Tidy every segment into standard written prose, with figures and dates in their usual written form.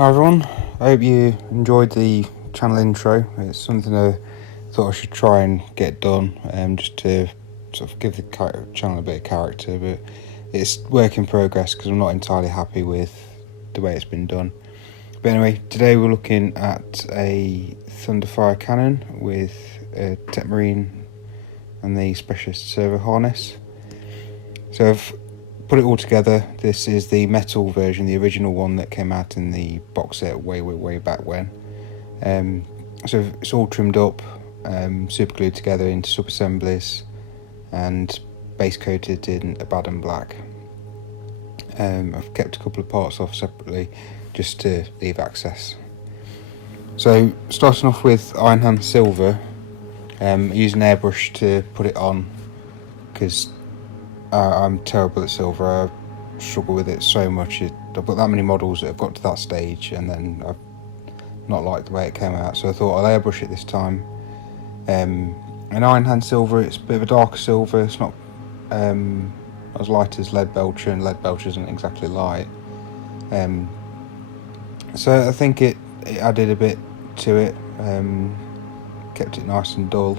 Hi everyone, I hope you enjoyed the channel intro. It's something I thought I should try and get done, just to sort of give the channel a bit of character, but it's work in progress because I'm not entirely happy with the way it's been done. But anyway, today we're looking at a Thunderfire Cannon with a Techmarine and the Specialist Servo Harness. So I've put it all together. This is the metal version, the original one that came out in the box set way back when. So it's all trimmed up, super glued together into sub-assemblies and base coated in Abaddon Black. I've kept a couple of parts off separately just to leave access. So starting off with Ironhand Silver, I use an airbrush to put it on because I'm terrible at silver. I struggle with it so much. I've got that many models that have got to that stage and then I've not liked the way it came out, so I thought I'll airbrush it this time. An Ironhand Silver, it's a bit of a darker silver. It's not as light as Lead Belcher, and Lead Belcher isn't exactly light. So I think it added a bit to it, kept it nice and dull.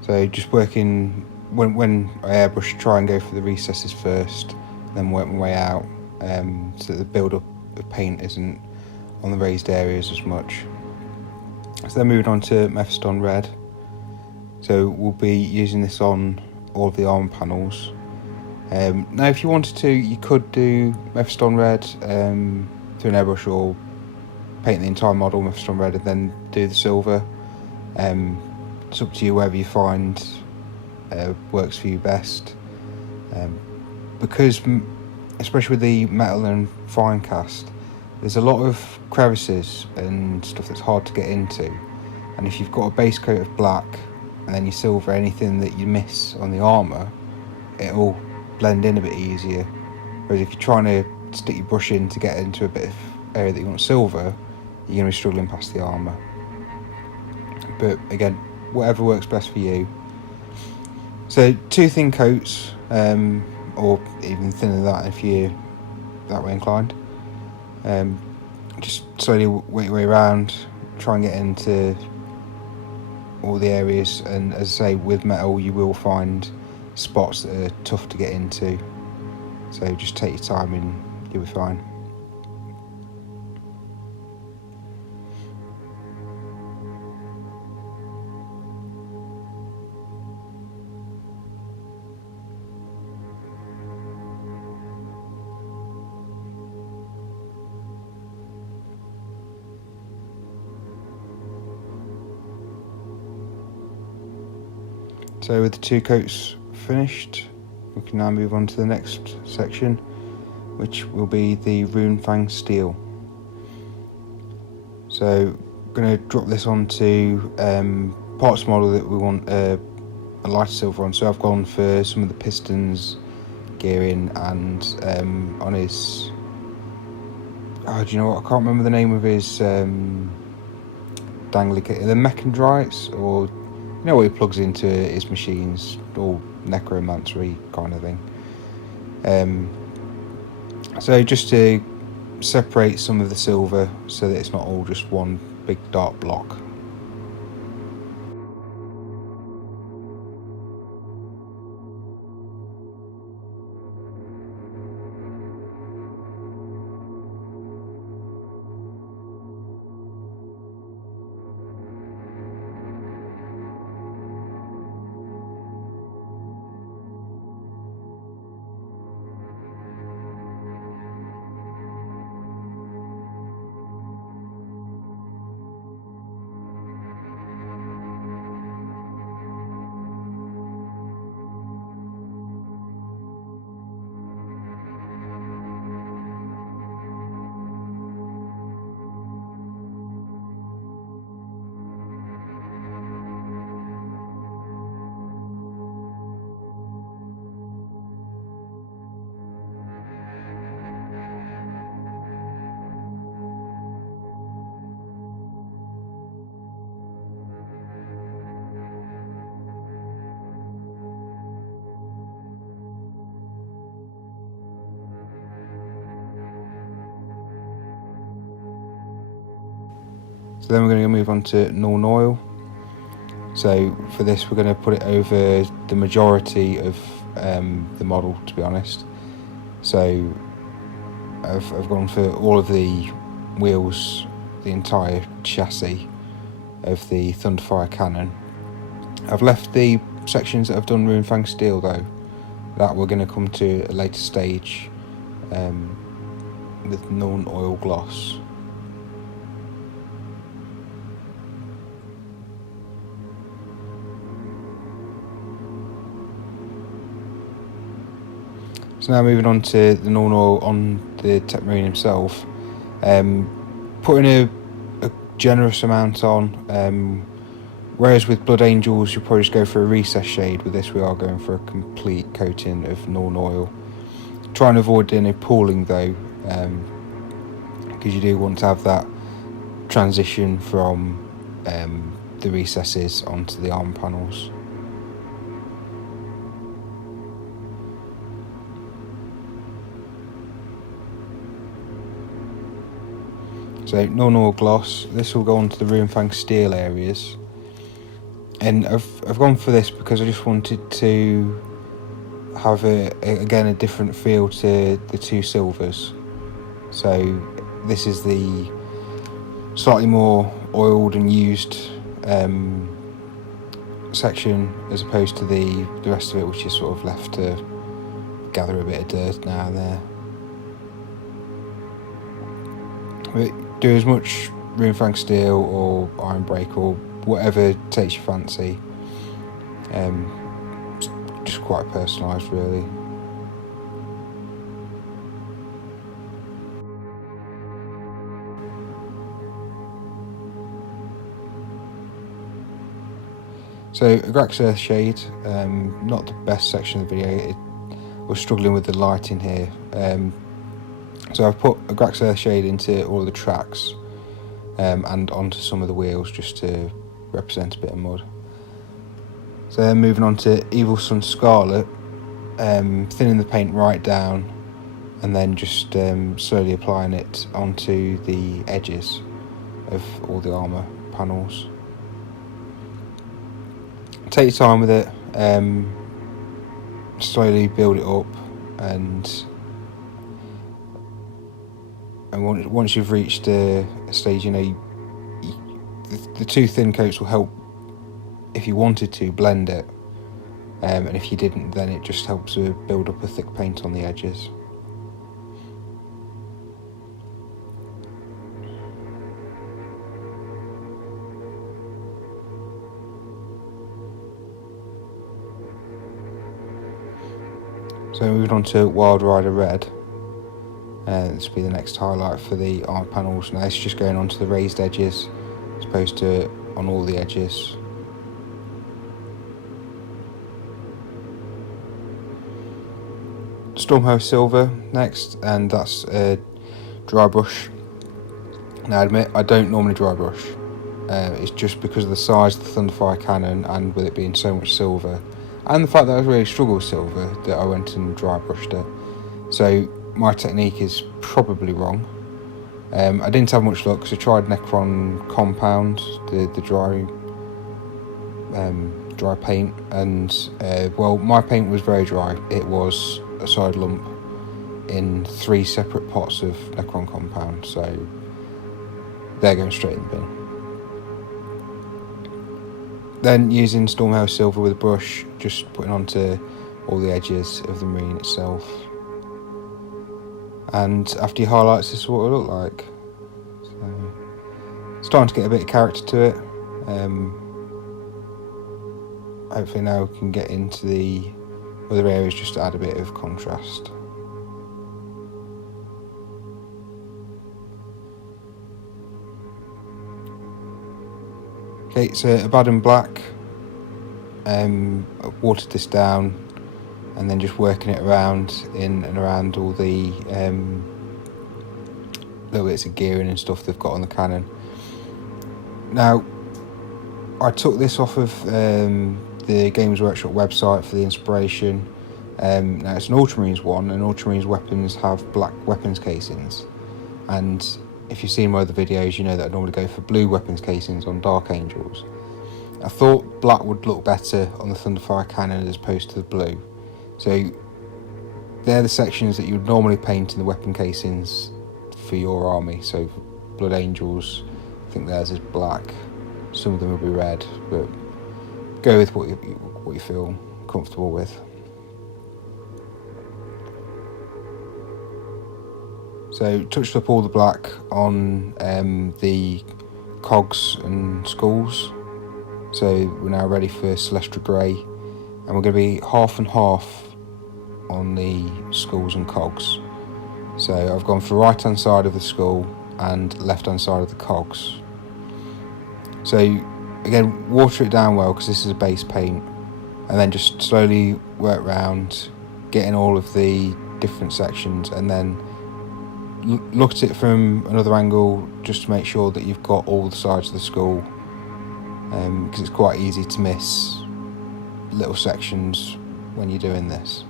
So just working, when I airbrush, try and go for the recesses first, then work my way out, so that the build-up of paint isn't on the raised areas as much. So then moving on to Mephiston Red. So we'll be using this on all of the arm panels. Now if you wanted to, you could do Mephiston Red through an airbrush, or paint the entire model Mephiston Red and then do the silver. It's up to you, wherever you find works for you best. Because especially with the metal and fine cast, there's a lot of crevices and stuff that's hard to get into, and if you've got a base coat of black and then you silver anything that you miss on the armour, it'll blend in a bit easier. Whereas if you're trying to stick your brush in to get into a bit of area that you want silver, you're going to be struggling past the armour. But again, whatever works best for you. So 2 thin coats, or even thinner than that if you're that way inclined. Just slowly work your way around, try and get into all the areas, and as I say, with metal you will find spots that are tough to get into, so just take your time and you'll be fine. So with the 2 coats finished, we can now move on to the next section, which will be the Runefang Steel. So I'm going to drop this onto parts model that we want a lighter silver on. So I've gone for some of the pistons, gearing, and on his, do you know what, I can't remember the name of his dangly, the mechanites, or you know what he plugs into his machines, all necromancery kind of thing. So just to separate some of the silver so that it's not all just one big dark block. So then we're going to move on to Nuln Oil. So for this we're going to put it over the majority of the model, to be honest. So I've gone for all of the wheels, the entire chassis of the Thunderfire Cannon. I've left the sections that I've done Runefang Steel though, that we're going to come to a later stage with Nuln Oil Gloss. So now moving on to the Nuln Oil on the Techmarine himself, putting a generous amount on, whereas with Blood Angels you'll probably just go for a recess shade. With this we are going for a complete coating of Nuln Oil. Try and avoid any pooling though, because you do want to have that transition from the recesses onto the arm panels. So Nuln Oil Gloss, this will go onto the Runefang Steel areas, and I've gone for this because I just wanted to have again a different feel to the two silvers. So this is the slightly more oiled and used section, as opposed to the rest of it, which is sort of left to gather a bit of dirt now and there. But do as much Runefang Steel or Iron Break or whatever takes your fancy. Just quite personalised really. So Agrax Earthshade, not the best section of the video. We're struggling with the lighting here. So I've put Agrax Earthshade into all of the tracks and onto some of the wheels just to represent a bit of mud. So then moving on to Evil Sunz Scarlet, thinning the paint right down and then just slowly applying it onto the edges of all the armour panels. Take your time with it, slowly build it up, and once you've reached a stage, you know, the two thin coats will help, if you wanted to, blend it, and if you didn't, then it just helps to build up a thick paint on the edges. So moving on to Wild Rider Red. This will be the next highlight for the arm panels. Now this is just going onto the raised edges as opposed to on all the edges. Stormhost Silver next, and that's a dry brush. Now I admit I don't normally dry brush. It's just because of the size of the Thunderfire Cannon and with it being so much silver, and the fact that I really struggle with silver, that I went and dry brushed it. So my technique is probably wrong. I didn't have much luck because I tried Necron Compound, the dry paint, and well, my paint was very dry. It was a solid lump in 3 separate pots of Necron Compound, so they're going straight in the bin. Then using Stormhost Silver with a brush, just putting onto all the edges of the marine itself. And after your highlights, this is what it will look like. So, starting to get a bit of character to it. Hopefully now we can get into the other areas just to add a bit of contrast. Okay, so Abaddon Black, I've watered this down and then just working it around in and around all the little bits of gearing and stuff they've got on the cannon. Now, I took this off of the Games Workshop website for the inspiration. Now it's an Ultramarines one, and Ultramarines weapons have black weapons casings, and if you've seen my other videos, you know that I normally go for blue weapons casings on Dark Angels. I thought black would look better on the Thunderfire Cannon as opposed to the blue. So they're the sections that you would normally paint in the weapon casings for your army. So for Blood Angels, I think theirs is black. Some of them will be red, but go with what you feel comfortable with. So touched up all the black on the cogs and skulls. So we're now ready for Celestra Grey, and we're going to be half and half on the skulls and cogs. So I've gone for the right hand side of the skull and left hand side of the cogs. So again, water it down well because this is a base paint, and then just slowly work around getting all of the different sections, and then look at it from another angle just to make sure that you've got all the sides of the skull, because it's quite easy to miss little sections when you're doing this.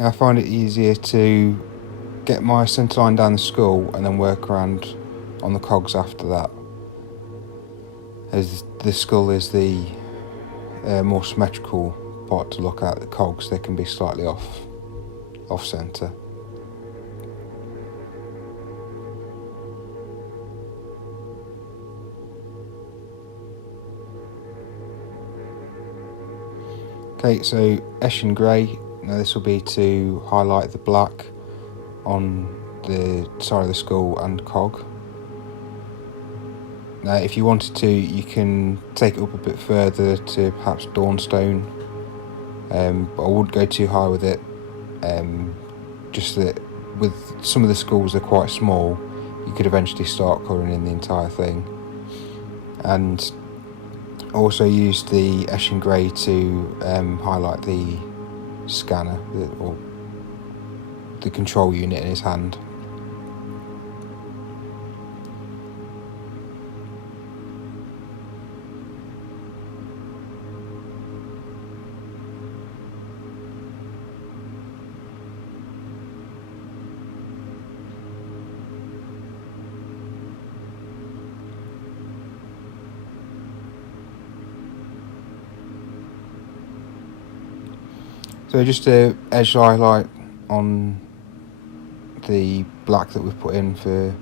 I find it easier to get my centre line down the skull and then work around on the cogs after that, as the skull is the more symmetrical part to look at. The cogs, they can be slightly off centre. Okay, so Eshin Grey. Now this will be to highlight the black on the side of the skull and cog. Now if you wanted to, you can take it up a bit further to perhaps Dawnstone, but I wouldn't go too high with it, just that with some of the skulls they're quite small, you could eventually start colouring in the entire thing. And also use the Eshin Grey to highlight the scanner, or the control unit in his hand. So just a edge highlight on the black that we've put in for,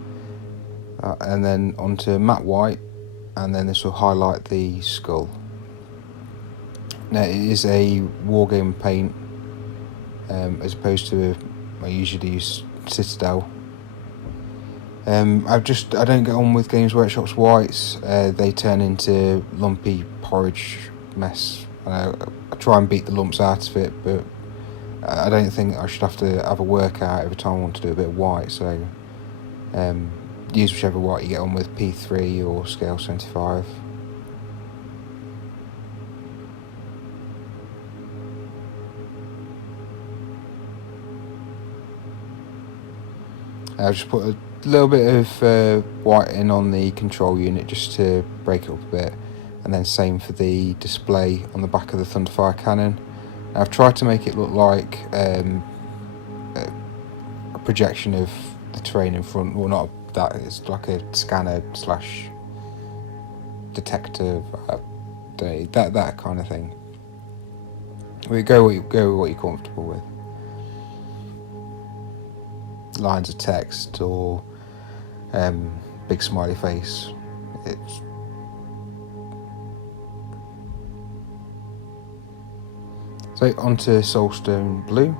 and then onto matte white, and then this will highlight the skull. Now it is a Wargammer paint, as opposed to I usually use Citadel. I don't get on with Games Workshop's whites. They turn into lumpy porridge mess. I try and beat the lumps out of it, but I don't think I should have to have a workout every time I want to do a bit of white. So use whichever white you get on with, P3 or Scale 75. I've just put a little bit of white in on the control unit just to break it up a bit, and then same for the display on the back of the Thunderfire Cannon. I've tried to make it look like a projection of the terrain in front. Well, not that, it's like a scanner slash detector, that kind of thing. We go with what you're comfortable with. Lines of text or big smiley face. So onto Soulstone Blue.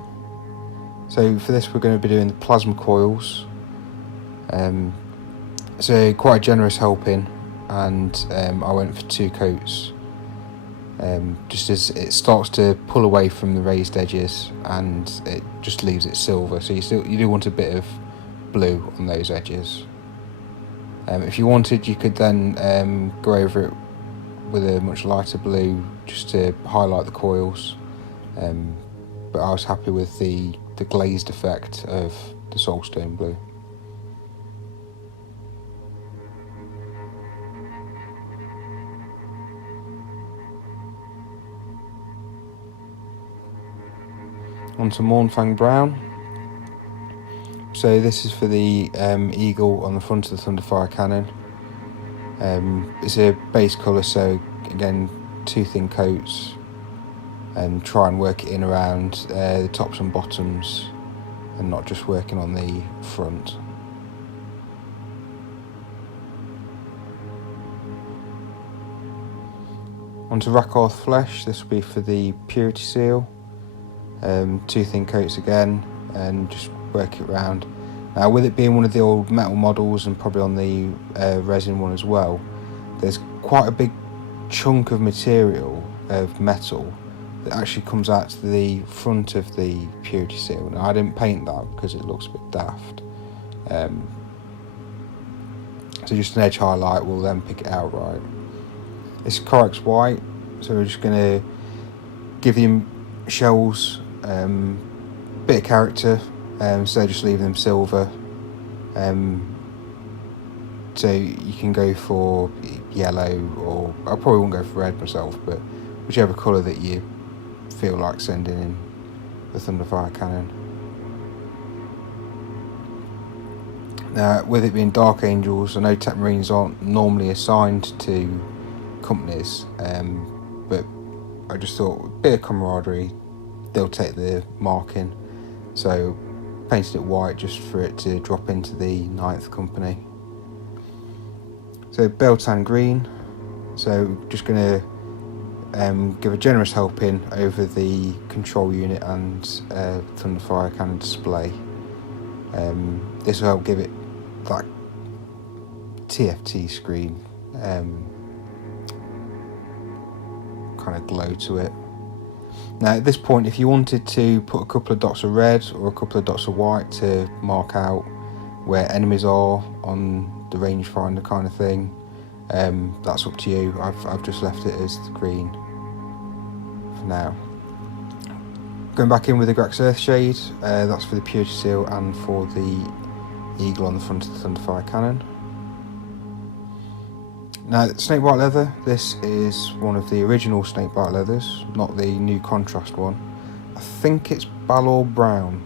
So for this we're going to be doing the plasma coils. So quite a generous helping, and I went for 2 coats. Just as it starts to pull away from the raised edges, and it just leaves it silver. So you do want a bit of blue on those edges. If you wanted, you could then go over it with a much lighter blue just to highlight the coils, but I was happy with the glazed effect of the Soulstone Blue. Onto Mournfang Brown. So this is for the eagle on the front of the Thunderfire Cannon. It's a base colour, so again 2 thin coats, and try and work it in around the tops and bottoms and not just working on the front. Onto Rakarth Flesh. This will be for the purity seal. 2 thin coats again, and just work it around. Now, with it being one of the old metal models and probably on the resin one as well, there's quite a big chunk of material, of metal, that actually comes out to the front of the purity seal. Now, I didn't paint that because it looks a bit daft. So just an edge highlight will then pick it out right. It's Corax White, so we're just going to give him shells, bit of character, so just leave them silver. So you can go for yellow, or I probably won't go for red myself, but whichever colour that you feel like sending in the Thunderfire Cannon. Now, with it being Dark Angels, I know Techmarines aren't normally assigned to companies, but I just thought a bit of camaraderie, they'll take the marking, so painted it white just for it to drop into the 9th company. So Biel-Tan Green, so just going to give a generous helping over the control unit and Thunderfire Cannon display. This will help give it that TFT screen kind of glow to it. Now at this point, if you wanted to put a couple of dots of red or a couple of dots of white to mark out where enemies are on the rangefinder kind of thing, that's up to you. I've just left it as the green for now. Going back in with the Agrax Earthshade, that's for the purity seal and for the eagle on the front of the Thunderfire Cannon. Now, Snakebite leather, this is one of the original Snakebite leathers, not the new contrast one. I think it's Biel Brown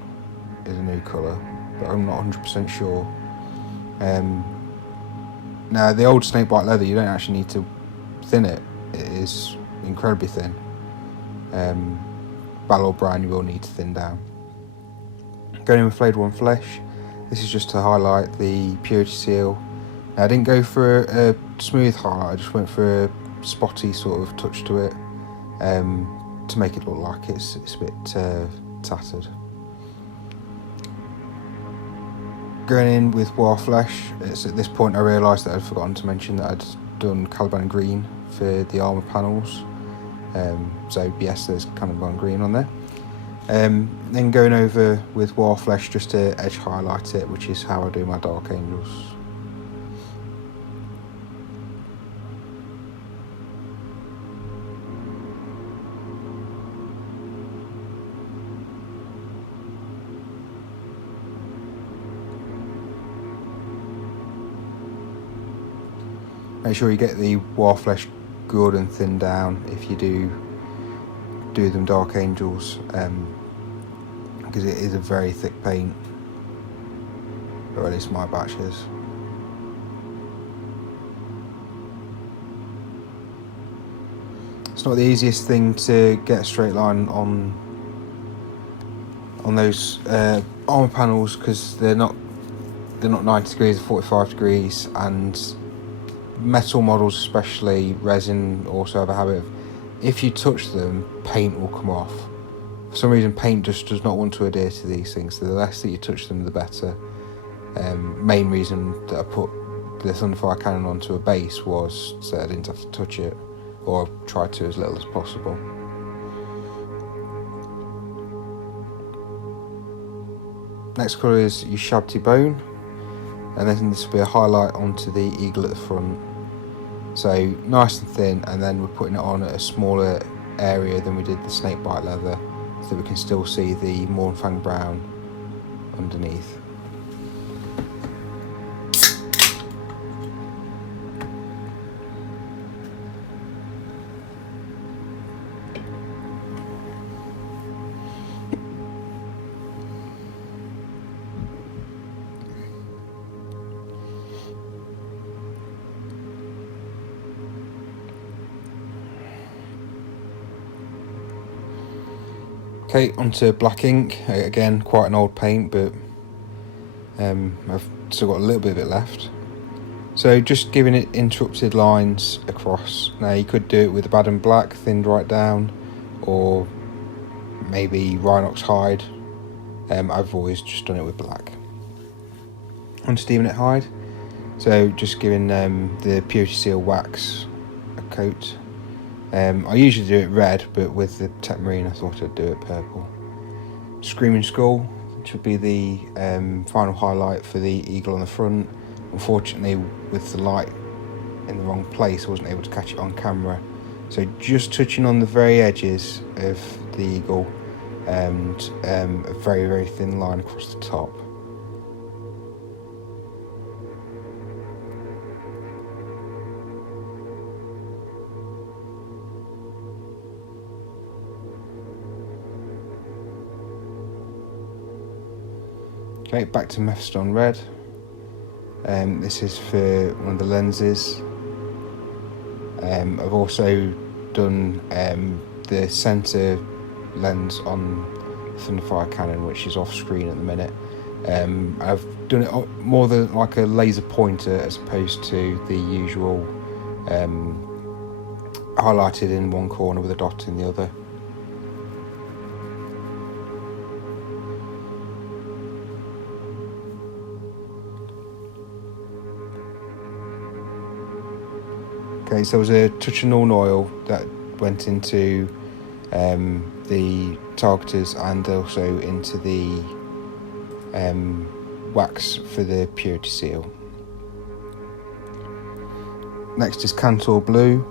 is a new colour, but I'm not 100% sure. Now, the old Snakebite leather, you don't actually need to thin it. It is incredibly thin. Biel Brown you will need to thin down. Going in with Flayed One Flesh, this is just to highlight the purity seal. Now, I didn't go for a smooth highlight, I just went for a spotty sort of touch to it, to make it look like it's a bit tattered. Going in with Waagh Flesh, it's at this point I realised that I'd forgotten to mention that I'd done Caliban Green for the armour panels. So yes, there's Caliban Green on there. Then going over with Waagh Flesh just to edge highlight it, which is how I do my Dark Angels. Make sure you get the Waagh Flesh good and thin down if you do them Dark Angels, because it is a very thick paint, or at least my batch is. It's not the easiest thing to get a straight line on those armour panels, because they're not 90 degrees, they're 45 degrees, and metal models, especially resin, also have a habit of, if you touch them, paint will come off. For some reason, paint just does not want to adhere to these things, so the less that you touch them, the better. Main reason that I put the Thunderfire Cannon onto a base was so I didn't have to touch it, or try to as little as possible. Next colour is Ushabti Bone. and then this will be a highlight onto the eagle at the front. So nice and thin, and then we're putting it on at a smaller area than we did the Snakebite leather, so that we can still see the Mournfang Brown underneath. Okay, onto black ink. Again, quite an old paint, but I've still got a little bit of it left. So just giving it interrupted lines across. Now you could do it with Abaddon Black, thinned right down, or maybe Rhinox Hide. I've always just done it with black. Onto Daemonette Hide. So just giving the Purity Seal wax a coat. I usually do it red, but with the Techmarine I thought I'd do it purple. Screaming Skull, which would be the final highlight for the eagle on the front. Unfortunately, with the light in the wrong place, I wasn't able to catch it on camera. So just touching on the very edges of the eagle, and a very, very thin line across the top. Okay, back to Mephiston Red. This is for one of the lenses. I've also done the centre lens on the Thunderfire Cannon, which is off screen at the minute. I've done it more than like a laser pointer as opposed to the usual highlighted in one corner with a dot in the other. Okay, so there was a touch of Nuln Oil that went into the targeters and also into the wax for the Purity Seal. Next is Cant All Blue,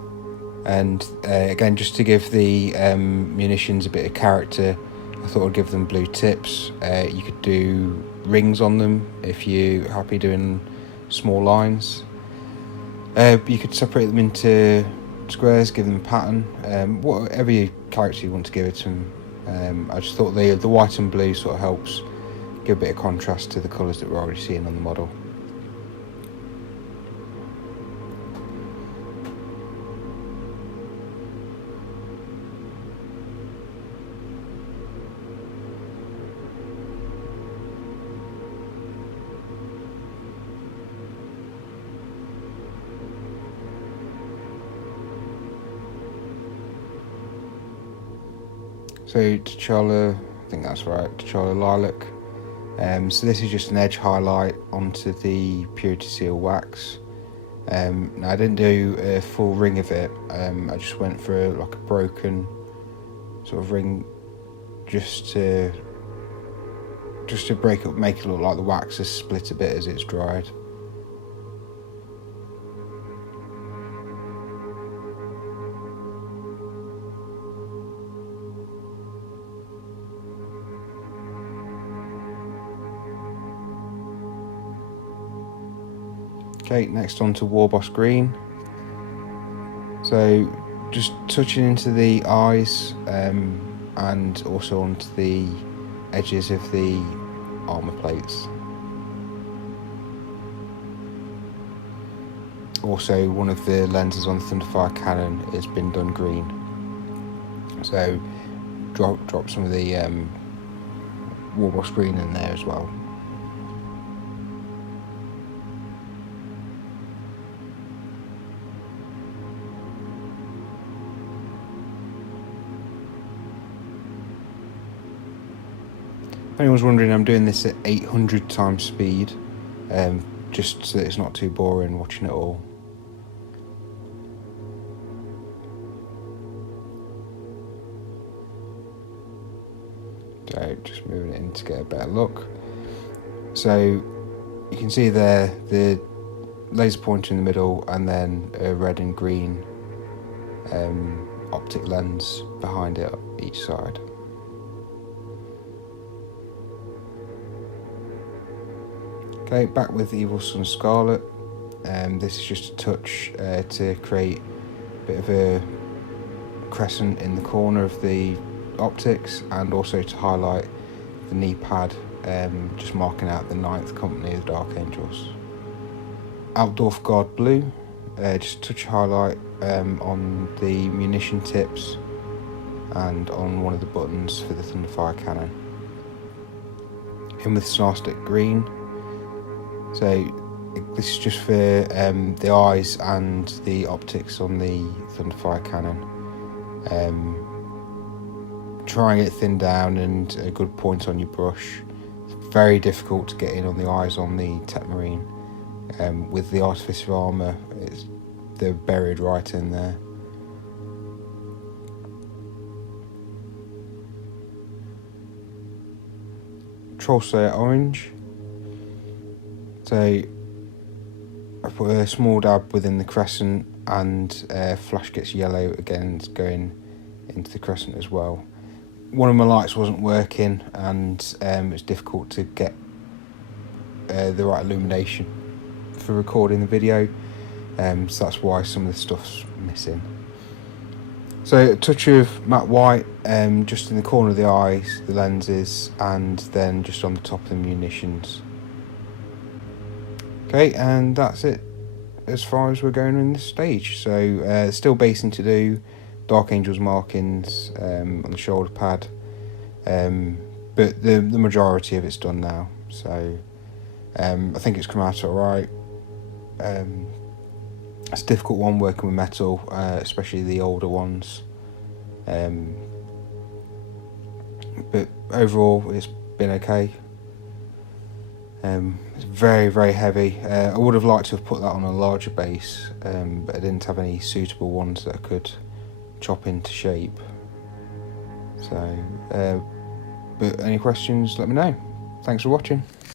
and again, just to give the munitions a bit of character, I thought I'd give them blue tips. You could do rings on them if you're happy doing small lines. You could separate them into squares, give them a pattern, whatever character you want to give it to them. I just thought the white and blue sort of helps give a bit of contrast to the colours that we're already seeing on the model. So Dechala, I think that's right, Dechala Lilac. So this is just an edge highlight onto the Purity Seal wax. Now I didn't do a full ring of it. I just went for like a broken sort of ring, just to break up, make it look like the wax has split a bit as it's dried. Okay, next on to Warboss Green. So just touching into the eyes and also onto the edges of the armour plates. Also, one of the lenses on the Thunderfire Cannon has been done green. So drop some of the Warboss Green in there as well. If anyone's wondering, I'm doing this at 800 times speed, just so that it's not too boring watching it all. So just moving it in to get a better look. So you can see there the laser pointer in the middle, and then a red and green optic lens behind it each side. Okay, back with Evil Sunn Scarlet. This is just a touch to create a bit of a crescent in the corner of the optics, and also to highlight the knee pad, just marking out the 9th company of the Dark Angels. Altdorf Guard Blue, just a touch of highlight on the munition tips and on one of the buttons for the Thunderfire Cannon. In with Snarsnik Green. So this is just for the eyes and the optics on the Thunderfire Cannon. Trying it thin down and a good point on your brush. It's very difficult to get in on the eyes on the Techmarine. With the artificial armour, they're buried right in there. Trollslayer Orange. So I put a small dab within the crescent, and flash gets yellow again, going into the crescent as well. One of my lights wasn't working, and it's difficult to get the right illumination for recording the video, so that's why some of the stuff's missing. So a touch of matte white just in the corner of the eyes, the lenses, and then just on the top of the munitions. Okay, and that's it as far as we're going in this stage. So still basing to do, Dark Angels markings on the shoulder pad, but the majority of it's done now. So I think it's come out alright. It's a difficult one working with metal, especially the older ones. But overall, it's been okay. It's very, very heavy. I would have liked to have put that on a larger base, but I didn't have any suitable ones that I could chop into shape. So, but any questions, let me know. Thanks for watching.